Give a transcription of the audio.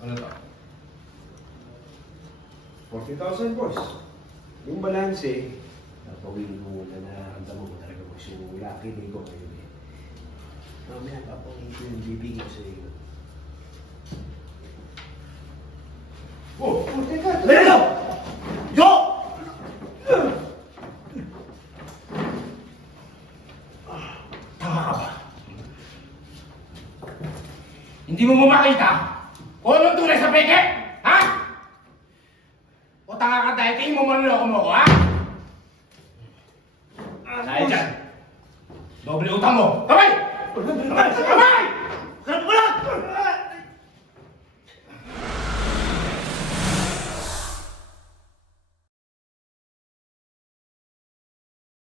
Ano to? 40,000 boss. Yung balanse, napawili ko muna na naramdaman ko talaga magsimula. Kinig ko kayo eh. Mamaya papawili ko yung bibigyan sa iyo. Oh, teka! Lelo! Yo! Tama ka ba? Hindi mo makita kung anong tunay sa peke? Ha? O tanga ka dahil tingin mo manloko mo ko, ha? Dahil dyan, doble utang mo. Kamay! Kamay! Kamay!